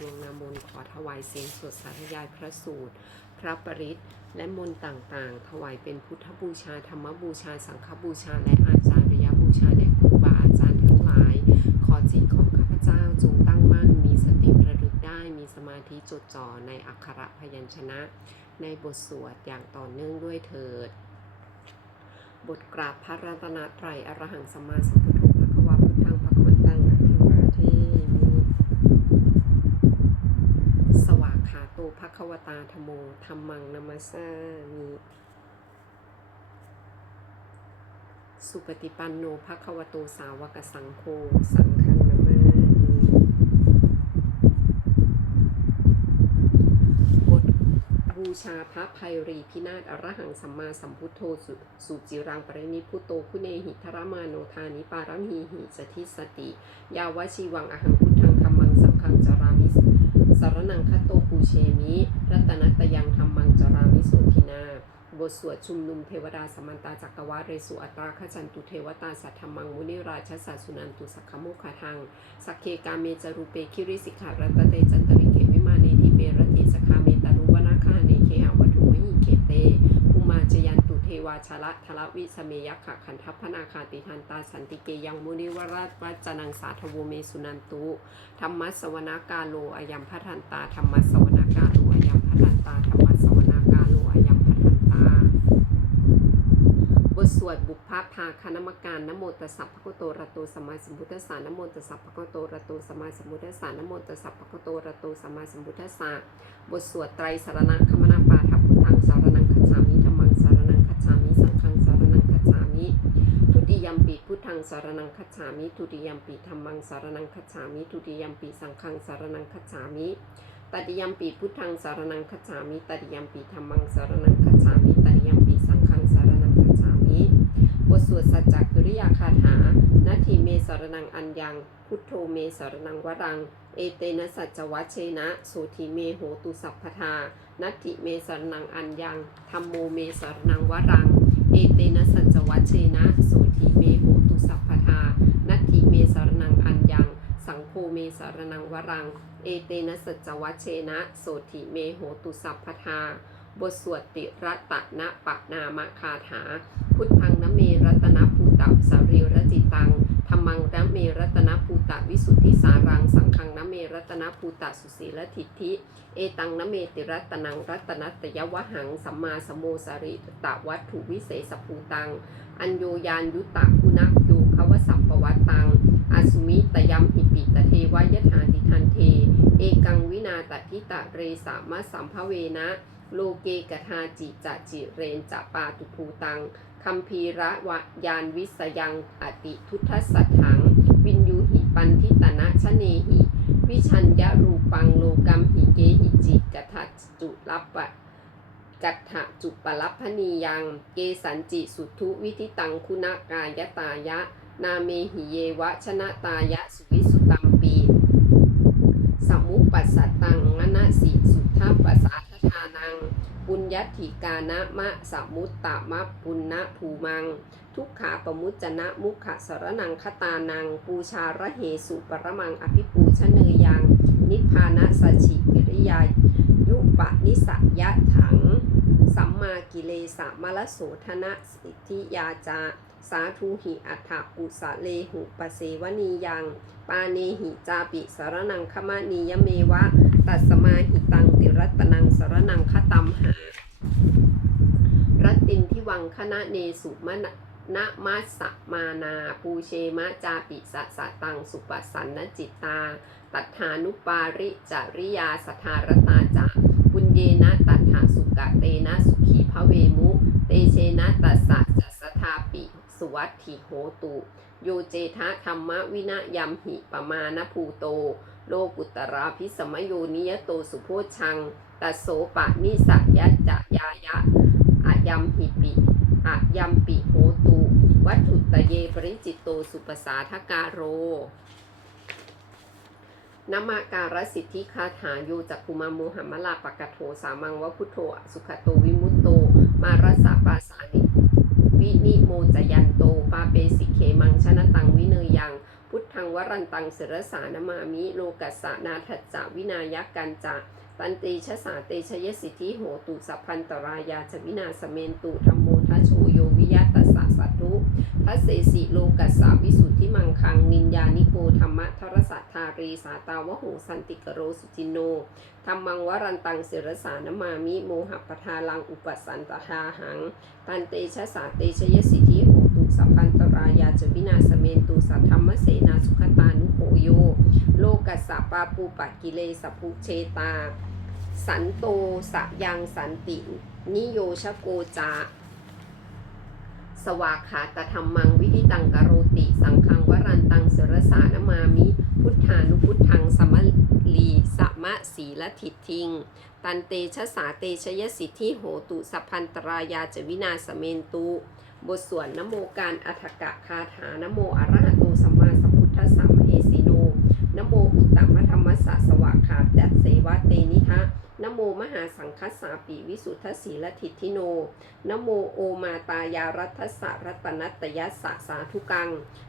ดวงนามนขอถวายเสียงสวดสาธยายพระสูตร พระปริตและมนต์ต่างๆ ถวายเป็นพุทธบูชา ธรรมบูชา สังฆบูชา และอาจารยบูชาแด่ครูบาอาจารย์ทั้งหลาย ขอจิตของข้าพเจ้าจงตั้งมั่น มีสติระลึกได้ มีสมาธิจดจ่อในอักขระพยัญชนะ ในบทสวดอย่างต่อเนื่องด้วยเถิด บทกราบพระรัตนตรัยอรหังสัมมาสัมพุทโธภควาพุทธังภควันตังอภิวาเทมิสวากขาโตภค วตาธโมธรรมังนามัสามิสุปฏิปันโนภควโตสาวกสังโฆสังฆนามามิบทบูชาพระภัยรีพินาศอรหังสัมมาสัมพุทโธสุสุจิรังปรินิพุโตคุเนหิทรมาโนทานิปารมีหิสทิสติ ยาวชีวังอหังพุทธังธรรมังสังฆังจารามิสสารนังคโต เชมิ รัตนัตยังธรรมังจารามิโสทินาบทสวดชุมนุมเทวดาสมันตาจักรวาเรสุอัตราขจันตุเทวตาสัทธมังมุนิราชสัสสุนันตุสักขโมุขาทัง สักเคกาเมจรูเปคิริสิกขารัตเตจันตริเขวิมาเนทิเปรติสคาเมตารุวนาคาเนเคหาวัตถุมหิเขเตภูมาจยันตุเทวาชละทละวิสเมยักขะขันทัพพนาคาติทันตาสันติเกยังมุนิวราชวัจนังสาธโวเมสุนันตุธรรมัสสวนากาโลอายัมพัทันตาธรรมัสสวนากาโลอยัมพัทันตาธรรมสวนากาโลอยัมพัทันตา บทสวดบุพพภาคณมการนโมตัสสะภะคะวะโตระโตสัมมาสัมพุทธัสสะนโมตัสสะภะคะวะโตระโตสัมมาสัมพุทธัสสะนโมตัสสะภะคะวะโตระโตสัมมาสัมพุทธัสสะบทสวดไตรสารณะคมนาปาทัพพุทธังสารนังคัจฉามิธัมมังสารนังคัจฉามิสังฆังสารนังคัจฉามิทุติยมปีพุทธังสารนังคัจฉามิทุติยมปีธัมมังสารนังคัจฉามิทุติยมปีสังฆังสารนังคัจฉามิ ตติยมปีพุทธังสารนังคัจฉามิตติยมปีธัมมังสารนังคัจฉามิตติยมปีสังฆังสารนังคัจฉามิบทสวดสัจจกิริยาคาถานาทีเมสารนังอัญญัง พุทโธเมสารนังวรัง เอเตนะสัจวัชเชนะโสธิเมโหตุสัพพทานัตถิเมสารนังอัญญังธรรมโมเมสารนังวรัง เอเตนะสัจวัชเชนะโสธิเมโหตุสัพพทานัตถิเมสารนัง สังโฆเมสารนังวรัง เอเตนะสัจวัชเชนะ โสธิเมโหตุสัพพทา บทสวดติรัตตนะปะนามคาถา พุทธังนเมรัตนภูตะสารีรจิตังธรรมังนเมรัตนภูตะวิสุทธิสารัง สังฆังนเมรัตนภูตะสุสีลทิฏฐิเอตังนเมติรัตนังรัตนัตยวหังสัมมาสมโมสาริตะวัตถุวิเศษภูตัง อัญโยยานยุตตะคุณะโยควสัมปวัตตัง อาสุมิตยัมหิปิตเทวายถาติทันเท เอกังวินาตทิตะเรสามะสัมภเวนะ โลเกกทาจิจะจิเรนจะปาตุภูตังคัมภีระวะยานวิสยังอติทุทธสัทถัง วินยูหิปันทิตนะชะเนหิ วิชัญญารูปังโลกัมหิเกหิจิกทัจจุลัปปะกัตถะจุปลัพพนียัง เกสันจิสุทุวิธิตังคุณากายตายะ นาเมหิเยวะชนะตายะสุวิสุตัมปีสมุปปัสสตังมณสิสุทธาปัสสาทานัง ปุญญติกานะมะสมุตตะมะปุณณภูมัง ทุกขาปมุจจนะมุขะสรนังคตานัง ปูชาระเหสุปรมังอภิปูชเนยยัง นิพพานะสัจฉิกิริยายุปะนิสัยะถัง สัมมากิเลสะมะละโสธนะสิทธิยาจา สาธุหิอัฏฐปุสะเลหุปเสวนียัง ปาเนหิจาปิสารนังขมานียเมวะ ตัสมาหิตังติรัตนังสารนังคตัมหา รัตตินทิวังคณะเนสุมะนะนะมัสมานาปูเชมะจาปิสะสะตังสุปสันนจิตตา ตัฏฐานุปาริจาริยาสทารตาจาปุญเยนะตัฏฐาสุกะเตนะสุขีภเวมุ เตเชนะตัสสะจัสสทาปิ สุวัตถิโหตุ โยเจทะธรรมวินยัมหิปมาณภูโต โลกุตราพิสมโยนิยโตสุโพชัง ตัสโสปะนิสัยจะยายะอายัมหิปิอายัมปิโหตุ วัตถุตะเยปริจิตโตสุปสาทกาโรนมาการสิทธิคาถาโยจักคุมาโมหัมมลาปะกะโทสามังวะพุทโธสุขโตวิมุตโต มารสาปาสานิ วิวินิโมจยันโต ปาเปสิเคมังชนะตังวิเนยัง พุทธังวรันตังเสรสานมามิ โลกัสสะนาทัจจาวินายกันจะ ตันติชะสาเตชยสิทธิโหตุสัพพันตรายาชวินาสเมนตุธรรมโมทัชโยวิยตัสสะสัตถุทัสเสสิโลกัสสะวิสุทธิมังคังนินยานิโกธรรมะทรสัทธารีสาตาวโหสันติกโรสุจินโนธรรมังวรันตังเสรสานมามิโมหปทาลังอุปสันตทาหัง ตันเตชะสาเตชยสิทธิโห สัพพันตรายาจวินาสเมนตุสัทธรรมเสนาสุขตานุโหโย โลกัสสะปาปูปักกิเลสภุเชตา สันโตสะยังสันติ นิโยชโกจาสวากขาตธรรมังวิธิตังกโรติ สังฆังวรันตังเสรสานมามิ พุทธานุพุทธังสมลีสมะสีละทิฏทิง ตันเตชะสาเตชยสิทธิโหตุสัพพันตรายาจวินาสเมนตุ บทสวดนโมการอัฏฐกะคาถานโมอระหะโตสัมมาสัมพุทธัสสะมเอสิโนนโมอุตตมธรรมสสะสวากขาตัดเสวะเตนิทะนโมมหาสังคัสสาปิวิสุทธสีลทิทิโน นโมโอมาตายารัตสะรัตนัตยัสสะสาธุกัง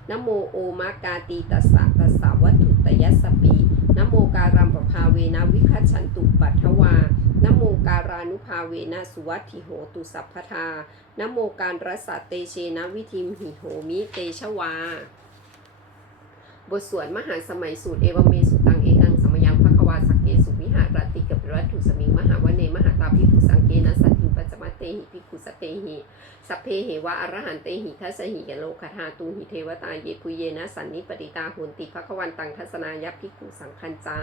นโมโอมากาตีตัสสะตัสสะวัตถุตยัสสปี นโมการัมปภาเวนะวิคัจฉันตุปัทถวา นโมการานุภาเวนะสุวัตถิโหตุสัพพทานโมการรัสสะเตเชนะวิธิมหิโหมิเตชวา บทสวดมหาสมัยสูตรเอวเมสุตังเอกังสมยังภควาสักเกสุวิหารติกับรัตถุสมิงมหาวเนมหาตาภิกขุสังเกนะสัตถิปัจมัตเตหิภิกขุสเตหิสัพเพเหวะอรหันเตหิทัสหิยโลคทาตูหิเทวตาเยปุเยนะสันนิปติตาโหนติภควันตังทัศนายภิกขุสังคัญจา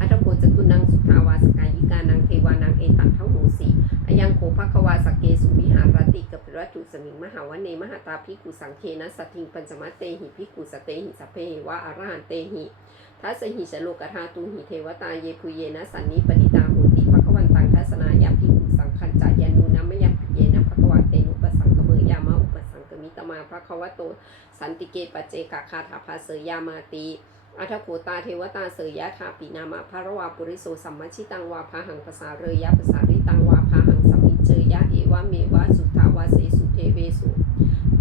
อัตโกจตุนังสุ วาสกายิกานังเทวานังเอตังเทโหสีอายังโคภควาสกเกสุวิหารติกับรัตถุสมิงมหาวเนมหาตาภิกขุสังเคนะสัตถิปัญจมัตเตหิภิกขุสเตหิสัพเพหวะอรหันเตหิทัสหิชโลกธาตุหิเทวตาเยปุเยนะสันนิปติตาโหติภควันตังทัศนายาภิกุสังคัญจายานุนะมยัมปิเยนะภควาเตนุปสังกเมยามาอุปสังกมิตมาภควโตสันติเกปเจกคาถาภาเสยยามาติ อัทโขตาเทวตาเสยยะธาปินามาภารวาปุริโสสัมมชิตังวาพาหังภาษาเรยยะภาษาริตังวาพาหังสัมมิเจยะเอวะเมวะสุทธาวาเสสุเทเวสุ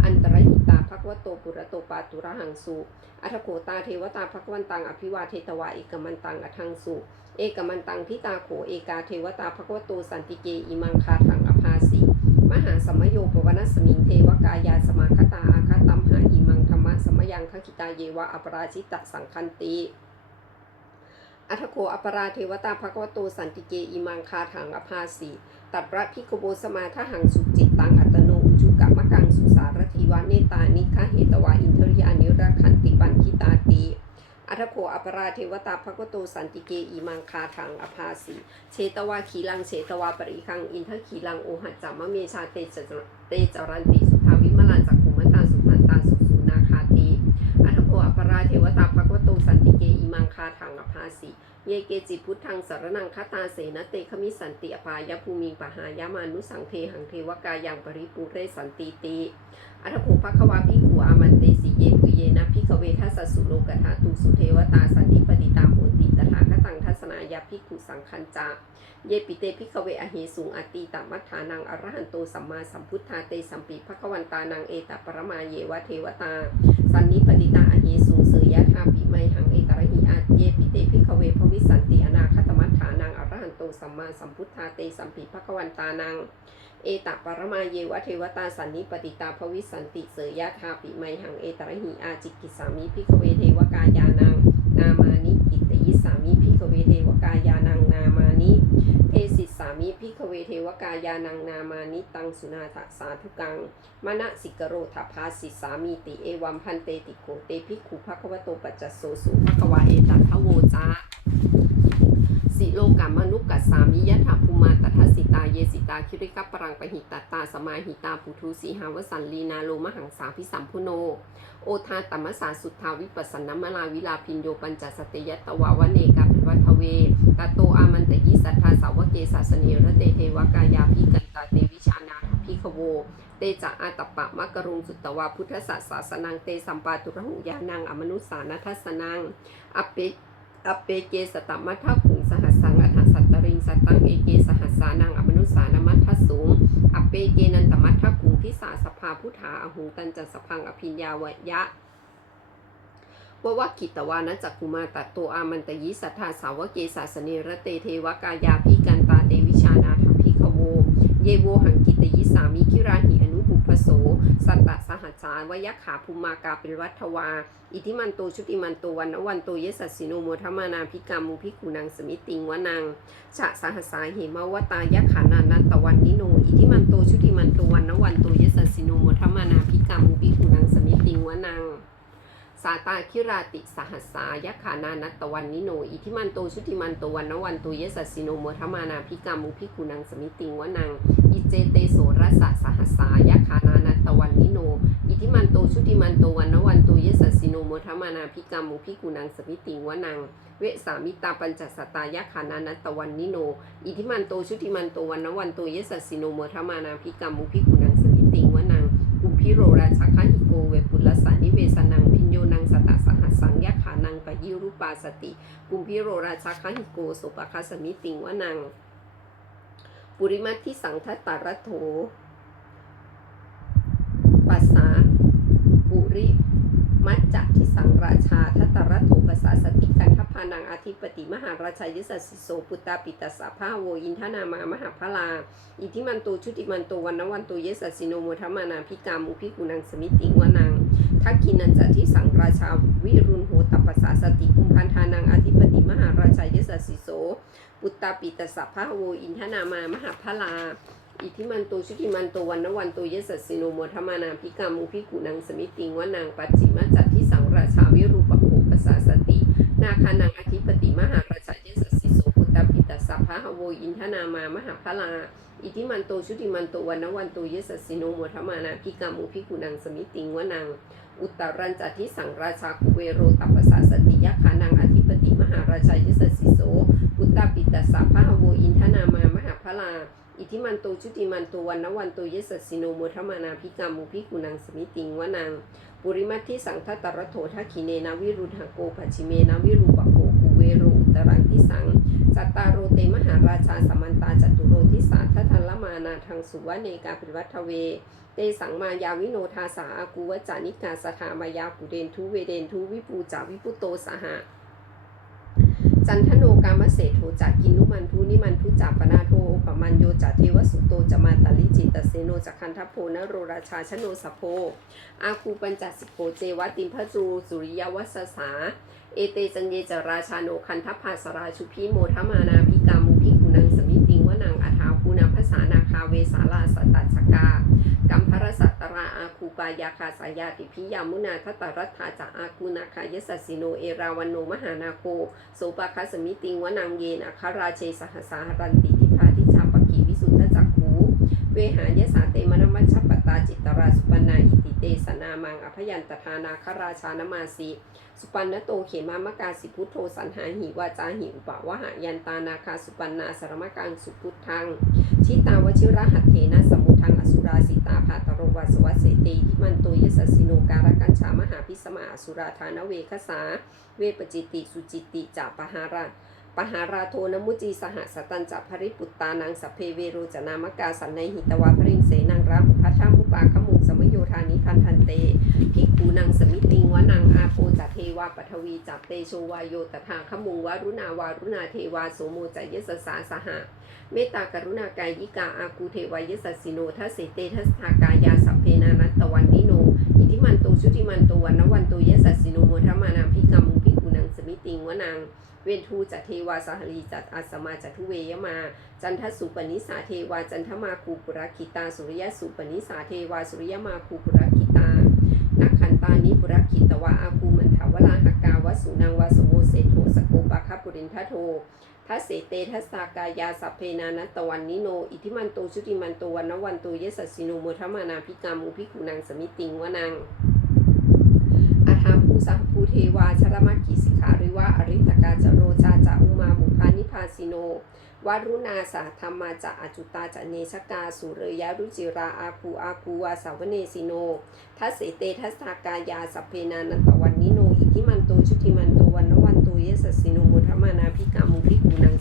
อันตรหิตาภควโตปุระโตปาตุระหังสุอัทโขตาเทวตาภควันตังอภิวาเทตวาเอกมันตังอทังสุเอกมันตังทิตาโขเอกาเทวตาภควโตสันติเกอิมังคาทังอภาสิมหาสมโยปวนัสมิงเทวกายาสมาคตาอาคตัมหาอิมังธรรมะ สมยังคคิตาเยวะอปราชิตะสังคันติอัทโคอปราเทวตาภควโตสันติเกอิมังคาถังอภาสีตัประพิกโบสมาทหังสุจิตตังอัตโนอุจุกะมะกังสุสารทีวะเนตานิคาเหตวาอินทริยานิรักขันติปันคิตาติอัทโคอปราเทวตาภควโตสันติเกอิมังคาถังอภาสีเชตวาขีลังเชตวาปริคังอินทขีลังโอหัจจามะเมชาเตจจเตจรันติสุทาวิมลันจักขุมตาสุทันตาสุสุนาคาติอัทโคอปรา เทวตาภควโตสันติเกอิมังคาถังอภาสีเยเกจิพุทธังสารนังคตาเสนเตขมิสันติอปายภูมิปหายามานุสังเทหังเทวกายังปริปุเรสันติติอัตโภภควาภิกขุอามันเตสิเยปุเยนะพิกเวทัสสุโลกธาตุสุเทวตาสันนิปติตาโหติตถาคตังทัศนายาภิกขุสังคัญจาเยปิเตพิกเวอเหสุงอติตมัฏฐานังอรหันโตสัมมาสัมพุทธาเตสัมปีภควันตานังเอตปรมาเยวะเทวตา สันนิปติตาอเหสุง ยะธาปิไมหังเอตระหิอาเยปิเตพิกเวภวิสันติอนาคตมัฏฐานังอรหันโตสัมมาสัมพุทธาเตสัมปีภควันตานัง เอตปรมาเยวะเทวตาสันนิปติตาภวิสันติเสยยะธาปิไมหังเอตระหิอาจิกิสามิพิกเวเทวกายานัง นามานิกิตยิสามิพิกเวเทวกายานังนามานิเทสิ มิพิกเวเทวกายานังนามานิตังสุนาถสาธุกังมณสิกโรธาภาสิสามีติเอวัมพันเตติโกเตพิกขุภควโตปัจจโสสุภควาเอตัทโวจา สิโลกามนุกัสสามิยะถาภูมาตถสิตาเยสิตาคิริกัปรังปหิตตตาสมาหิตาปุทุสีหาวสันลีนาโลมหังสาพิสัมพุโน โอทาตัมสาสุทธาวิปัสสนมลาวิลาพินโยปัญจสติยตวาวเนกาปิวัทเวตโตอามันตยิสัทธาสาวเกสาสเนระเตเทวกายาพิกันตาเตวิชานาพิขโว เตจะอาตปะมะกรุงสุตตวาพุทธศาสสนังเตสัมปาตุระหุยานังอมนุสานัทสนังอเปอเปเกสตมัทถคุงสหัสสังอัฏฐสัตตริงสัตตังเอเกสหัสสานังอมนุสานมัทถสูง อัปเปเกนันตมัทธกุงพิสาสภาพุทธาอหุงตันจัสพังอภิญญาวะยะววกิตวานะจักกุมาตัตโตอามันตยิสัทธาสาวกเกสาสเนระเตเทวกายาพิกันตาเตวิชานาถพิขโว เยโวหังกิตยิสามิคิราหิอ พโส สัตตสหัสสานวยขาภูมากาเป็นวัตวา อิทิมันโตชุติมันโตวันนวันโตเยสัสสิโนโมทมานาพิกามุพิกุนังสมิติงวนังฉะสหัสสาเหมวตายะขานานัตตวันนิโน อิทิมันโตชุติมันโตวันนวันโตเยสัสสิโนโมทมานาพิกามุพิกุนังสมิติงวนัง สาตาคิราติสหัสสายะขานานัตตวันนิโน อิทิมันโตชุติมันโตวันนวันโตเยสัสสิโนโมทมานาพิกามุพิกุนังสมิติงวนัง อิเจเตโสรสะสหัสสายะขานานัตตวันนิโน อิทิมันโตชุติมันโตวันนวันโตเยสัสสิโนโมทมานาพิกามุพิกุนังสมิติงวนัง เวสามิตาปัญจสตายะขานานัตตวันนิโน อิทิมันโตชุติมันโตวันนวันโตเยสัสสิโนโมทมานาพิกามุพิกุนังสมิติงวนังกุมพิโรราชคหิโกเวปุลสานิเวสนังพิ สังยะขานังปยิรุปาสติ กุมพิโรราชคหิโกสุปคาสมิติงวนัง ปุริมัติสังทัตตารโถปัสสาปุริ มัจจะทิสังราชาทัตตารโถปัสสาสติกันทพานังอธิปติมหาราชายิสสสิโสปุตตาปิตสสะพาโวอินทนามามหาพลา อิทิมันโตชุติมันโตวันนวันโตเยสัสสิโนโมทมานาพิกามุพิกุนังสมิติงวนังทักกินันจะที่สังราชาวิรุณโหตปัสสาสติกุมพันธานังอธิปติมหาราชาเยสัสสิโสปุตตาปิตสสะพะโวอินทนามามหาพลา อิทิมันโตชุติมันโตวันนวันโตเยสัสสิโนโมทมานาพิกามุพิกุนังสมิติงวนังปัจจิมาจัตที่สังราชาวิรูปโภปัสสาสติ นาคานังอธิปติมหาราชาเยสัสสิโสปุตตาปิตสสะพะหโวอินทนามามหาพลาอิทิมันโตชุติมันโตวันนวันโตเยสัสสิโนโมทมานาพิกามุพิกุนังสมิติงวนังอุตตรัญจัตทิสังราชาคุเวโรตัปปสาสติยะขานังอธิปติมหาราชาเยสัสสิโสปุตตาปิตสสะพะหโวอินทนามามหาพลา อิทิมันโตชุติมันโตวันนวันโตเยสัสสิโนโมทมานาพิกามุพิกุนังสมิติงวนังปุริมัติสังทัตตรโถทักขิเนนาวิรุณหโกปชิเมนาวิรูปโภกุเวโรอุตรังทิสังจัตตารโรเตมหาราชาสมันตาจตุโรทิสาทัทันละมานาทังสุวเนกาปิวัตเวเตสังมายาวิโนทาสาอากูวจานิกาสถามายาปุเดนทุเวเดนทุวิปูจาวิปุโตสหะจันทโนกามเศรษโทจากินุมันทุนิมันทุจาปนาโทโอปมัน จาเทวสุโตจะมาตาลิจิตเสโนจักคันทโพนโรราชาชโนสโพอาคูปัญจสิโพเจวติมพจูสุริยวัสสา เอเตจันเยจราชาโนคันทภาสราชุพีโมทมานาพิกามุพิกุนังสมิติงวนังอาทาคูนาภาษานาคาเวสาลาสตัสกากัมพรสัตตราอาคูปายาคาสายาติพิยามุนาทัตรัตถาจาอาคูนาคายสัสสิโนเอราวันโนมหานาโคโสปาคาสมิติงวนังเยนะคาราเชสหสาหรันติทิพาทิชาปกีวิสุทธจักขู เวหายสาเตมนมัชปตาจิตตราสุปนาอิติเตสนามังอภยันตทานาคราชานมาสีสุปันนโตเขมามกาสิพุทโธสันหาหิวาจาหิอุปาวหายันตานาคาสุปันนาสรมกังสุพุทธังชิตาวชิระหัตเถนะสมุทังอสุราสิตาภาตโรวาสวัสเสเตทิมันโตยสัสสิโนการกัญชามหาพิสมาอสุราธานเวคสาเวปจิติสุจิติจาปหารา ปหาราโทนมุจีสหสตันจัภริปุตตานังสพเพเวโรจนามกาสันในหิตวาพริงเสนังราหุพัทธามุปาขมุงสมโยธานิพันธันเตพิกูนังสมิติงวะนังอาโปจัตเทวาปทวีจัตเตโชวายโยตถาขมุงวารุณาวารุณาเทวาโสโมจยสสาสหะเมตตากรุณากายิกาอากูเทวายสัสสิโนทัสเสเตทัสทากายาสัพเพนานัตตวันนิโนอิทิมันโตชุติมันโตวันนวันโตยสัสสิโนโมทมานาพิกามุพิกุนังส มิติงวนังเวนทูจัตเทวาสหรีจัตอาสมาจัตุเวยมา จันทสุปนิสาเทวาจันทมาคูปุรคิตาสุริยสุปนิสาเทวาสุริยมาคูปุรคิตานักขันตานิปุรคิตวะอาคูมันถาวลาหกาวสุนังวาสโวเศโทสโกปะคปุรินทโททัสเสเตทัสสากายาสัพเพนานัตวันนิโน อิทิมันโตชุติมันโตวันนวันโตเยสัสสิโนโมทมานาพิกามุพิกุนังสมิติงวนัง สัพภูเทวาชรมกิสิขาริวาอริตกาจโรชาจาอุมาบุพานิพาสิโนวารุณาสาธรรมาจะอจุตาจะเนชกาสุเรยารุจิราอาคูอาคูวาสาวเนสิโนทัสเสเตทัสทากายาสัพเพนานันตวันนิโน อิทิมันโตชุติมันโตวันนวันโตเยสัสสิโนโมทมานาภิกามุริกุนัง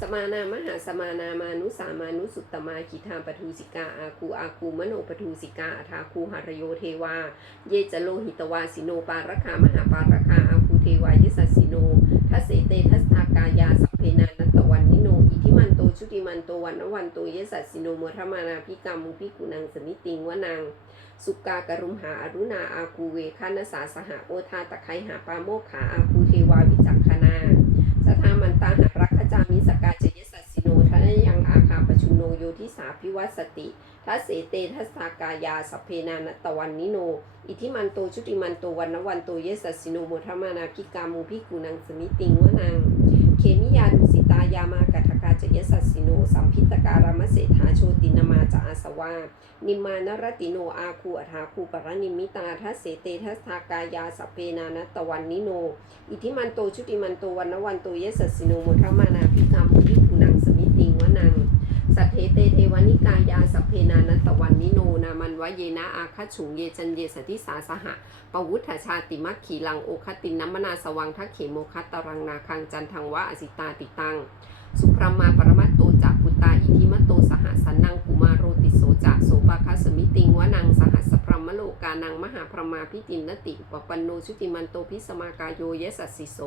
สมานามหาสมานามานุสามานุสุตตมาคิทาปทูสิกาอาคูอาคูมโนปทูสิกาอาทาคูหารโยเทวา เยจโลหิตวาสิโนปารคามหาปารคาอาคูเทวายสัสสิโนทัสเสเตทัสทากายาสัพเพนานัตตวันนิโนอิทิมันโตชุติมันโตวันนวันโตเยสัสสิโนเมรมานาพิกามุพิกุนังสมิติงวนังสุกากรุมหาอรุณาอาคูเวคานสาสหโอทาตะไคหาปาโมขาอาคูเทวาวิจักขนาสทามันตาหารัก จามิสกาจยสัสสิโนทนยังอาคาปชุโนโยทิสาพิวัสสติทัสเสเตทัสสากายาสเพนานตะวันนิโน อิทิมันโตชุติมันโตวันนวันโตเยสัสสิโนโมทมานาพิกามุพิกุนังสมิติงวนัง เคมิยานุายามากัทกาจยสัสสิโน สัมพิตการามเสถาโชตินามาจาอาสวา นิมานรติโนอาคูอัฐาคูปรนิมิตาทัสเสเตทัสทากายาสเปนานัตะวันนิโน อิทิมันโตชุติมันโตวันนวันโตเยสัสสิโนโมทมานาพิกามุทิกุนังสมิติงวนัง สัทเทเตเทวานิกายาสัพเพนานัตตวันนิโนนามันวะเยนะอาคัจฉุงเยจันเยสติสาสหะปวุฒชาติมัคขีลังโอคตินนัมมนาสวังทักเขโมคัตตรังนาคังจันทังวะอสิตาติตัง สุพรมาปรมัตโตจากปุตตาอิทิมตโตสหสันนังกุมารโรติโสจะโสปาคัสมิติงวะนังสหัสสพรมโลกานังมหาพรมาพิจินนติปปันโนชุติมันโตพิสมากายโยเยสัสสิโส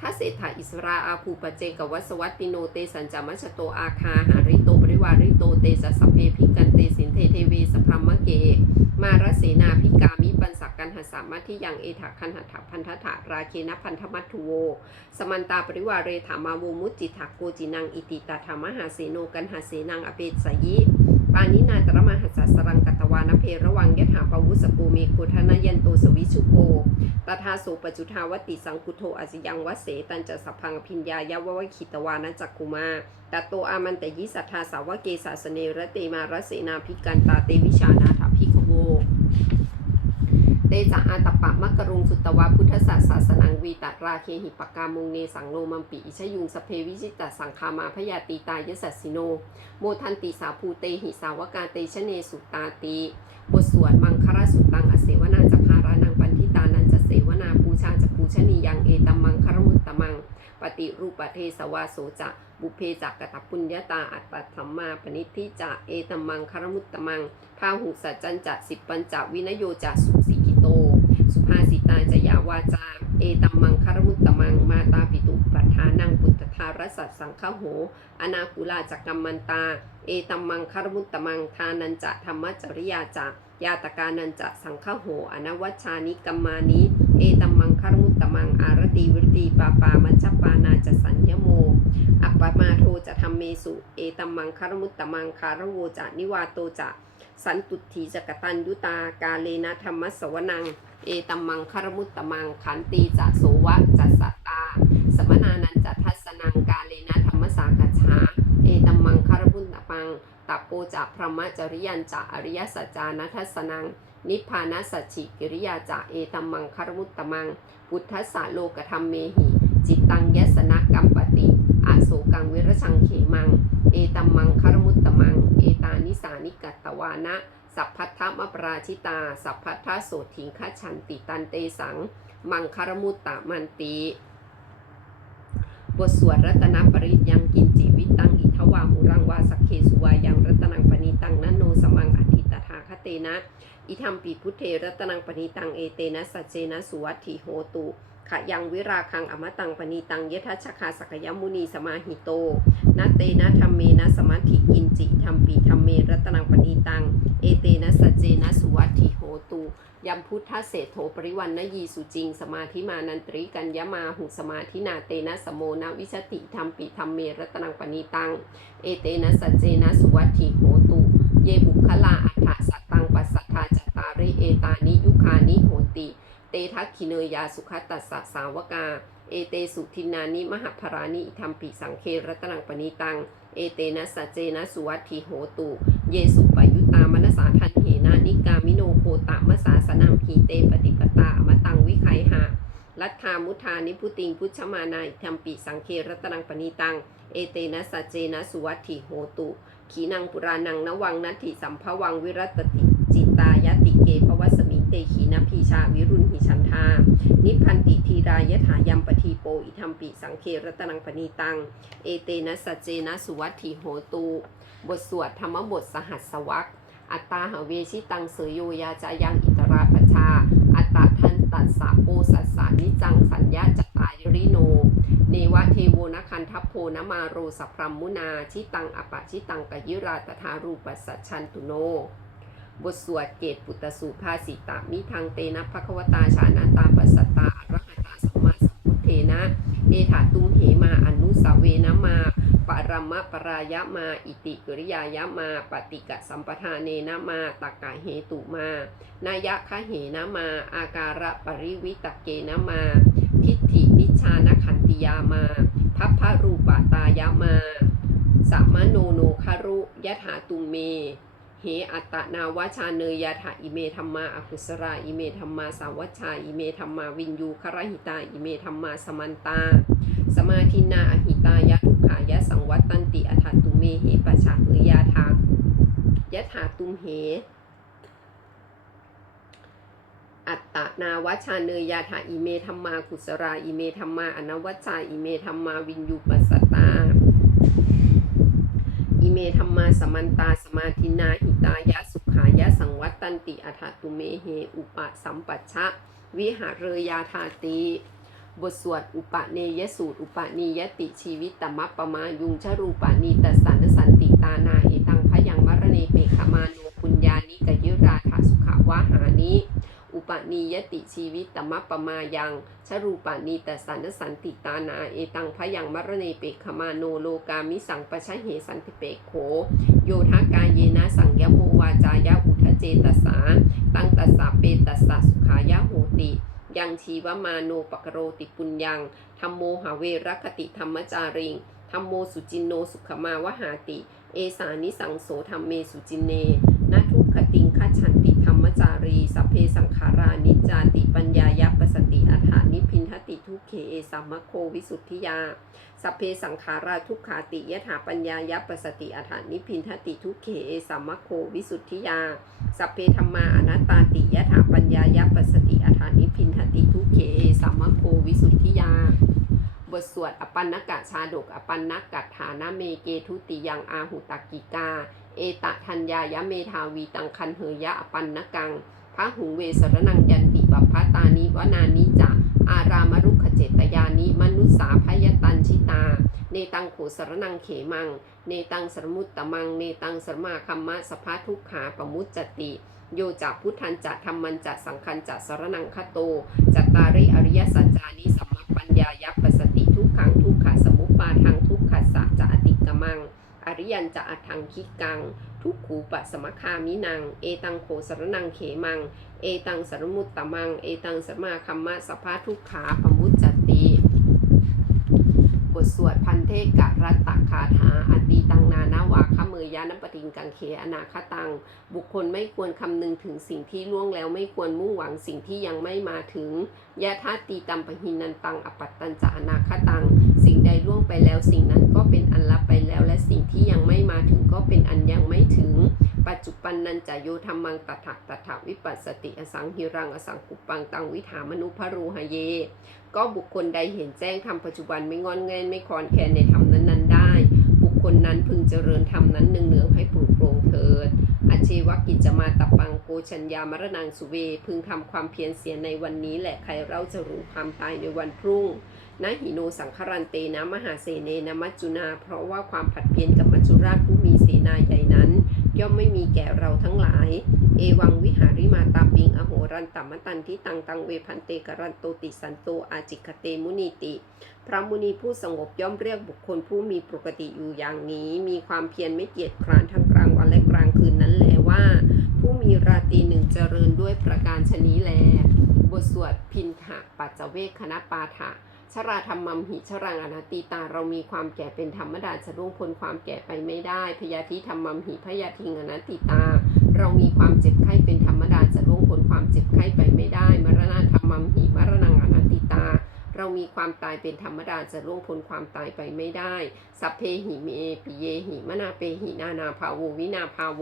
ทัสเศรษฐาอิสราอาภูปเจกวัสวัตติโนเตสัญจามัชโตอาคาหาริโตปริวาริโตเตจะสเพพิกันเตสินเทเทเวสพรมเก มารเสนาพิกามิปันสักกันหัสามัทิยังเอถาคันหัตถพันธถาราเคนะพันธมัตถุโว สมันตาปริวาเรถามาวูมุจจิทักโกจินังอิติตาธรรมหาเสโนกันหาเสนังอเปตสยิ ปานินาตรมหัสสะสรังกัตวานเพระวังยถาปวุสปูเมโคทนายันโตสวิชุโก ตถาโสปจุทาวติสังคุโทอสิยังวเสตันจะสัพพังพิญญายาววิคิตวานจักกุมาตัตโตอามันตยิสัทธาสาวเกสาสเนรเตมารเสนาพิกันตาเตวิชานาท ตจะอาตปะมักรุงสุตตวะพุทธศาสสนังวีตัราเคหิปกามุงเนสังโนมัมปิอิชยุงสเพวิจิตตสังคามาพยาตีตายสัสสิโน โมทันติสาภูเตหิสาวกาเตชเนสุตาติบทสวดมังคารสุตังอเสวนาจะพารานังปันทิตานันจะเสวนาปูชาจะปูชนียังเอตมังคารมุตตมัง ปฏิรูปเทสวาโสจะบุเพจักกตปุญญาตาอัตตธรรมาปณิทิจะเอตมังคารมุตตมังพาหุสัจจันจะสิบปัญจวินโยจะสุสิกิโต สุภาสิตาจยาวาจา เอตัมมังคารมุตตมัง มาตาปิตุปัฏฐานังปุตตทารสัสสังฆโห อนาคุลาจักกัมมันตา เอตัมมังคารมุตตมัง ทานันจะธรรมจริยาจะยาตกานันจะสังฆโห อนวัชานิกัมมานิเอตัมมังคารมุตตมัง อารติวิรติปาปามัจจปานาจะสัญญโม อัปปมาโทจะธรรมเมสุ เอตัมมังคารมุตตมัง คารโวจะนิวาโตจะสันตุถีจกตันยุตากาเลนะธรรมสวนัง เอตัมมังคารมุตตมังขันตีจะโสวะจะสัตตา สมนานันจะทัสนังกาเลนะธรรมสากัจฉาเอตัมมังคารมุตตมังตัปโปจะพระมจริยันจะอริยสัจจานัทัสนัง นิพพานัสสชิกิริยาจะเอตัมมังคารมุตตมัง พุทธสสะโลกธรรมเมหิ จิตตังยสนะกัม อโศกังเวรชังเขมัง เอตัมมังคารมุตตมัง เอตานิสานิกัตตวานะ สัพพัทธมปราชิตา สัพพัทธโสถิงคชันติตันเตสัง มังคารมุตตะมันติบทสวดรัตนปริยังกินจิวิตังอิทวามุรังวาสักเคสุวายังรัตนังปณิตังนันโนสมังอธิตถาคเตนะ อิทัมปีพุทเทรัตนังปณิตังเอเตนะสัจเจนะสุวัตถิโหตุ ขยังวิราคังอมตังปณิตังเยทัชคาสกยมุนีสมาหิโตนัตเตนะธรรมเมนะสมัตถิกินจิธรรมปีธรรมเมรัตนังปณิตัง เอเตนะสัจเจนะสุวัตถิโหตุยัมพุทธเศรษโธปริวันนยีสุจิง สมาธิมานันตริกัญญมาหุสมาธินาเตนะสมโมนะวิชติธรรมปีธรรมเมรัตนังปณิตัง เอเตนะสัจเจนะสุวัตถิโหตุเยบุคลาอัฏฐสัตตังปัสสัทธาจตตาริเอตานิยุคานิโหติ เตทักขิเนยาสุขตัสสะสาวกา เอเตสุทินานิมหพรานิอิธรรมปิสังเครัตนังปณิตัง เอเตนะสัจเจนะสุวัตถิโหตุ เยสุปยุตามนสาทันเหนะนิกามิโนโคตามสาสนามพีเตปฏิปตามตังวิไคหาลัทธามุทานิพุติงพุชมานาอิธรรมปิสังเครัตนังปณิตัง เอเตนะสัจเจนะสุวัตถิโหตุขีนังปุรานังนวังนัตถิสัมภวังวิรัตติจิตายติเกภวส เตขีนพีชาวิรุณหิชันทา นิพันติทีรายถายัมปทีโปอิธรรมปิสังเครตนังปณีตัง เอเตนะสัจเจนะสุวัตถีโหตู บทสวดธรรมบทสหัสสวักอัตตาหเวชิตังเสยโยยาจายังอิตราปชา อัตตาทันตัสสะโปสัสสานิจังสัญญาจตายริโน เนวะเทโวนคันทัพโพนมาโรสพพรมมุนา ชิตังอปะชิตังกยิราตถารูปสัจชันตุโน บทสวดเกตปุตตสูภาสิตามิทางเตนะภควตาชานาตาปัสสตตาอรหัตาสัมมาสัมพุทเทนะเอถาตุมเหมาอนุสาเวนะมาปรมะปรายะมา อิติกริยายะมา ปฏิกะสัมปทานเนนะมาตากะเหตุมา นายะคะเหนะมา อาการะปริวิตเกนะมา ทิฏฐินิชานขันติยามา พัพพรูปตายะมา สัมมโนโนคารุยะถาตุมเม เหอัตตนาวชาเนยยะถาอิเมธรรมาอกุสราอิเมธรรมาสาวัชชาอิเมธรรมาวินยูครหิตาอิเมธรรมาสมันตา สมาธินาอหิตายะทุขายะสังวัตตันติอัฏฐตุเมเหปะชาเอยาทายะถาตุมเหอัตตนาวชาเนยยาถาอิเมธรรมากุสราอิเมธรรมาอนวัชชาอิเมธรรมาวินยูปัสส เมธรรมาสมันตาสมาธินาหิตายะสุขายะสังวัตตันติอัฏฐตุเมเหอุปสัมปัชชะ วิหารเรยาธาติบทสวดอุปเนยสูตร อุปนิยติชีวิตตมัปปมายุงชรูปนีตสันสันติตานาเอตังพยังมรเนเปขมาโนปุญญานิกยิราธาสุขาวาหานิ ปนิยติชีวิตตมัปปมายังชรูปานีตสันสันติตานาเอตังพยังมรเนเปขมาโนโลกามิสังปชะเหสันติเปกโข โยทากายเยนะสังยโมวาจายะอุทเจตสา ตังตัสสะเปตัสสะสุขายะโหติยังชีวมาโนปกโรติปุญญังธรรมโมหาเวรคติธรรมจาริงธรรมโมสุจินโนสุขมาวหาติ เอสานิสังโสธรรมเมสุจินเนนะทุ ติงคัจฉันติธรรมจารี สัพเพสังขารานิจาติปัญญายปสติอัฏฐานิพินทติทุเขเอสัมมโควิสุทธิยา สัพเพสังขาราทุกขาติยถาปัญญายปสติอัฏฐานิพินทติทุเขเอสัมมโควิสุทธิยา สัพเพธรรมาอนัตตาติยถาปัญญายปสติอัฏฐานิพินทติทุเขเอสัมมโควิสุทธิยาบทสวดอปันนกะชาดกอปันนกัฐานะเมเกทุติยังอาหุตกิกา เอตะทัญญายะเมทาวีตังคันเหยะอปันนกังพระหุงเวสรนังยันติบัพพตานิวนานิจะ อารามรุขเจตยานิ มนุสสาพยตันชิตา เนตังโขสรนังเขมัง เนตังสรมุตตมัง เนตังสรมาคัมมะสภาทุกขาปมุจจติ โยจะพุทธันจะธรรมันจะสังคันจะสรนังคโต จัตตาริอริยสัจจานิสัมมปัญญายัปปสติทุกขังทุกขะสมุปปาทังทุกขะสะจะอติกมัง อริยันจะอัทังคิกัง ทุกขูปะสมคามินัง เอตังโขสรนังเขมัง เอตังสรมุตตมัง เอตังสมาคัมมะสภาทุกขาปมุจจติ บทสวดพันเทกะรัตตคาถาอตีตังนานาวาคเมยยานปติงกังเขอนาคตัง บุคคลไม่ควรคำนึงถึงสิ่งที่ล่วงแล้วไม่ควรมุ่งหวังสิ่งที่ยังไม่มาถึงยะธาตีตัมปหินันตังอปัตตัญจะอนาคตัง สิ่งใดล่วงไปแล้วสิ่งนั้นก็เป็นอันลับไปแล้ว และสิ่งที่ยังไม่มาถึงก็เป็นอันยังไม่ถึง ปัจจุบันนันจะโยธรรมังตถะตถะวิปัสสติอสังหิรังอสังกุปังตังวิถามนุพะรูหเย ก็บุคคลใดเห็นแจ้งธรรมปัจจุบันไม่งอนเงินไม่คลอนแคลนในธรรมนั้น ๆ ได้ บุคคลนั้นพึงเจริญธรรมนั้นเนืองๆให้ปลุกโปร่งเถิดอเชวกิจมาตปังโกชัญญามรณังสุเว พึงทำความเพียรเสียในวันนี้แหละใครเราจะรู้ความตายในวันพรุ่งนะหิโนสังครันเตนะมหาเสเนนะมัจจุนา เพราะว่าความผัดเพี้ยนกับมัจจุราชผู้มีเสนาใหญ่นั้น ย่อมไม่มีแก่เราทั้งหลาย เอวังวิหาริมาตาปิง อโหรันตัมมตันทิตังตังเวพันเตกรันโตติสันโตอาจิคเตมุนีติ พระมุนีผู้สงบย่อมเรียกบุคคลผู้มีปกติอยู่อย่างนี้ มีความเพียรไม่เกียจคร้านทั้งกลางวันและกลางคืนนั้นแลว่า ผู้มีราตรีหนึ่งเจริญด้วยประการชนี้แล บทสวดพินทะปัจจเวคคณปาฐะชราธรรมัมหิชรังอนัตติตาเรามีความแก่เป็นธรรมดาจะล่วงพ้นความแก่ไปไม่ได้ พยาธิธรรมัมหิพยาธิงอนัตติตา เรามีความเจ็บไข้เป็นธรรมดาจะล่วงพ้นความเจ็บไข้ไปไม่ได้ มรณะธรรมัมหิมรณังอนัตติตา เรามีความตายเป็นธรรมดาจะล่วงพ้นความตายไปไม่ได้ สัพเพหิเมปิเยหิมนาเปหินานาภาโววินาภาโว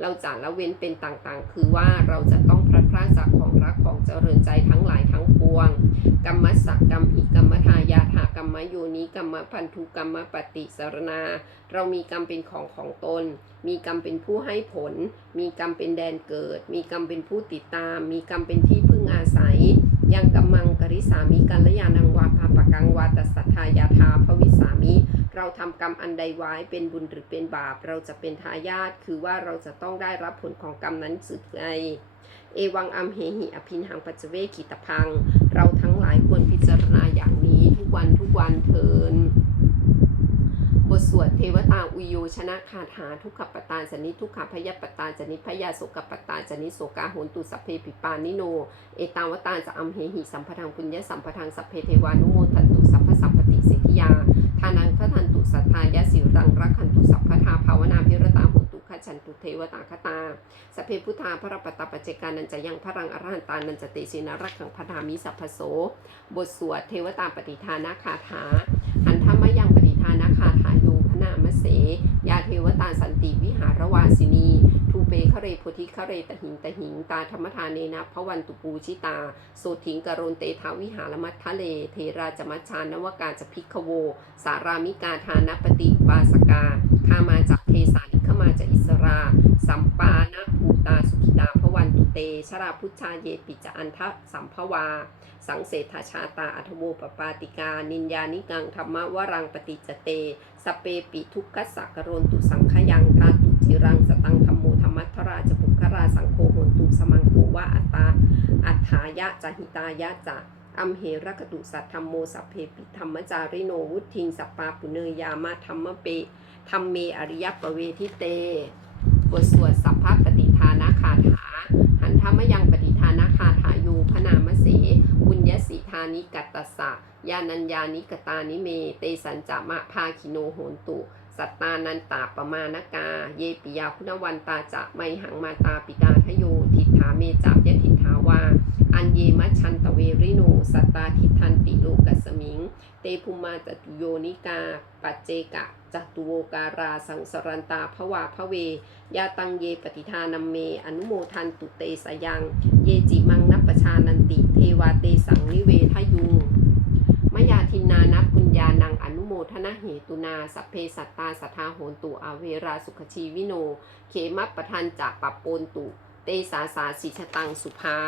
เราจะละเว้นเป็นต่างๆ คือว่าเราจะต้องพลัดพรากจากของเจริญใจทั้งหลายทั้งปวง กรรมสักกรรมหิกรรม โยนิกรรมพันธุกรรมปฏิสารนา เรามีกรรมเป็นของของตน มีกรรมเป็นผู้ให้ผล มีกรรมเป็นแดนเกิด มีกรรมเป็นผู้ติดตาม มีกรรมเป็นที่พึ่งอาศัย ยังกัมมังกริสามิกัลยาณังวาภาปกังวาตสัทธายาทาภวิสามิเราทำกรรมอันใดไว้เป็นบุญหรือเป็นบาป เราจะเป็นทายาทคือว่าเราจะต้องได้รับผลของกรรมนั้นสืบไปเอวังอัมเหหิอภินหังปัจเจเวกิตพัง เราทั้งหลายควรพิจารณา วันทุกวันเทินบทสวดเทวตาอุโยชนะคาถาทุกขปตาจนิทุกขพยปตาจนิพยาโสกปตาจนิโสกาโหนตุสัพเพปิปานิโน เอตาวตาจะอัมเหหิสัมปทังปุญญสัมปทังสัพเพเทวานุโมทันตุสัพพสัมปติสิทธิยาทานังพระทันตุสัทธายะสิรังรักขันตุสัพพทาภาวนาพิรตาโหตุ ขจันตุเทวตาคตาสเพพุทธาพระปตปัจเจกานันจะยังพระรังอรหันตานันจะเตชินารักขังพธามิสัพพโส บทสวดเทวตาปฏิทานาคาถาหันธรรมยังปฏิทานาคาถาโยพนามเส ยาเทวตาสันติวิหารวาสินีทูเปคะเรโพธิคะเรตหิงตหิงตาธรรมทานเนนะพระวันตุปูชิตาโสถิงกรนเตทาวิหารมัททะเล เทราจมัชานวกาจะพิกโว สารามิกาทานปฏิปาสกา ข้ามาจากเทสานิขมาจากอิสรา สัมปานะภูตาสุขิตาพวันตุเต ชราพุชาเยปิจอันทะสัมภวา สังเสทชาตาอัทโวปปาติกา นินยานิกังธรรมวรังปฏิจเต สเปปิทุกขสักโรนตุสังขยังทาตุจิรังสตังธรรมโมธรรมัทราจปุคราสังโฆโหนตุสมังโควะอัตตาอัฏฐายะจหิตายะจะ อัมเหรกตุสัทธรรมโมสัพเพปิธรรมจาริโนวุทิงสัปปาปุเนยามาธรรมเปธรรมเมอริยปเวทิเต บทสวดสัพพะปฏิทานาคาถา หันธรรมยังปฏิทานาคาถายูพนามเสบุญยสิธานิกัตตสะยานัญญานิกตานิเม เตสัญจามะภาคิโนโหนตุสัตตานันตาปมานกา เยปิยาคุณวันตาจะไมหังมาตาปิตาทโย ทิฏฐาเมจับยะทิฏ วา อันเยมัชันตเวริโนสัตตาทิทันติโลกัสมิง เตภูมาจตุโยนิกา ปัจเจกะจตุโวการาสังสรันตาภวาภเวยาตังเยปฏิทานัมเม อนุโมทันตุเตสยัง เยจิมังนัปปชานันติ เทวาเตสังนิเวทยุงมยาทินนานัปุญญานังอนุโมทนาเหตุนา สัพเพสัตตาสัทธาโหนตุอาเวราสุขชีวิโน เขมัปปทันจากปปโปนตุ เตสาสาสิชตังสุภา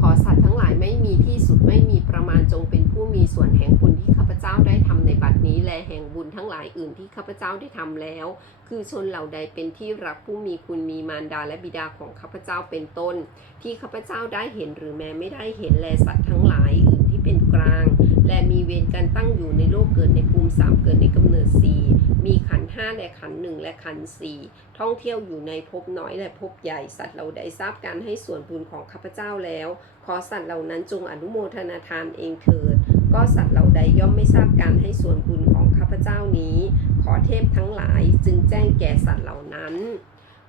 ขอสัตว์ทั้งหลายไม่มีที่สุดไม่มีประมาณจงเป็นผู้มีส่วนแห่งบุญที่ข้าพเจ้าได้ทำในบัดนี้ และแห่งบุญทั้งหลายอื่นที่ข้าพเจ้าได้ทำแล้ว คือชนเหล่าใดเป็นที่รักผู้มีคุณมีมารดาและบิดาของข้าพเจ้าเป็นต้น ที่ข้าพเจ้าได้เห็นหรือแม้ไม่ได้เห็นแลสัตว์ทั้งหลายอื่นที่เป็นกลาง และมีเวรการตั้งอยู่ในโลกเกิดในภูมิสามเกิดในกำเนิดสี่มีขันห้าและขันหนึ่งและขันสี่ท่องเที่ยวอยู่ในภพน้อยและภพใหญ่สัตว์เหล่าใดทราบการให้ส่วนบุญของข้าพเจ้าแล้ว ขอสัตว์เหล่านั้นจงอนุโมทนาทานเองเถิด ก็สัตว์เหล่าใดย่อมไม่ทราบการให้ส่วนบุญของข้าพเจ้านี้ ขอเทพทั้งหลายจึงแจ้งแก่สัตว์เหล่านั้น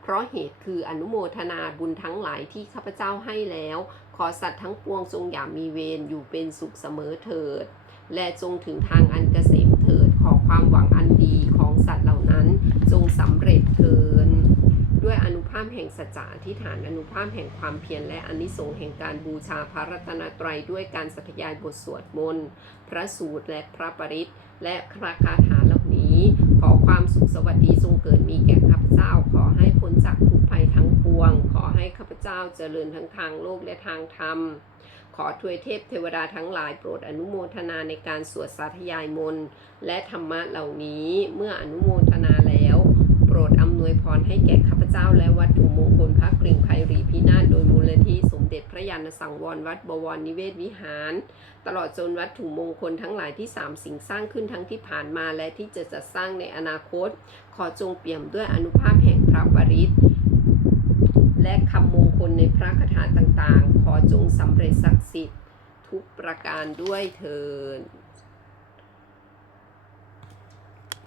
เพราะเหตุคืออนุโมทนาบุญทั้งหลายที่ข้าพเจ้าให้แล้ว อสัตว์ทั้งปวงจงอย่ามีเวรอยู่เป็นสุขเสมอเถิด และจงถึงทางอันเกษมเถิด ขอความหวังอันดีของสัตว์เหล่านั้นจงสำเร็จเถิดด้วยอนุภาพแห่งสัจจะอธิษฐานอนุภาพแห่งความเพียรและอนิสงส์แห่งการบูชาพระรัตนตรัยด้วยการสัพยายบทสวดมนต์ พระสูตรและพระปริตและพระคาถาเหล่านี้ ความสุขสวัสดีทรงเกิดมีแก่ข้าพเจ้า ขอให้พ้นจากทุกภัยทั้งปวง ขอให้ข้าพเจ้าเจริญทั้งทางโลกและทางธรรม ขอทวยเทพเทวดาทั้งหลายโปรดอนุโมทนาในการสวดสาธยายมนต์และธรรมะเหล่านี้เมื่ออนุโมทนาแล้ว โปรดอำนวยพรให้แก่ เจ้าและวัตถุมงคลพระกริ่งไพรีพินาศโดยมูลที่สมเด็จพระยาณสังวรวัดบวรนิเวศวิหาร ตลอดจนวัตถุมงคลทั้งหลายที่สามสิ่งสร้างขึ้นทั้งที่ผ่านมาและที่จะจัดสร้างในอนาคต ขอจงเปี่ยมด้วยอนุภาพแห่งพระปริตและคำมงคลในพระคาถาต่างๆ ขอจงสำเร็จศักดิ์สิทธิ์ทุกประการด้วยเถิด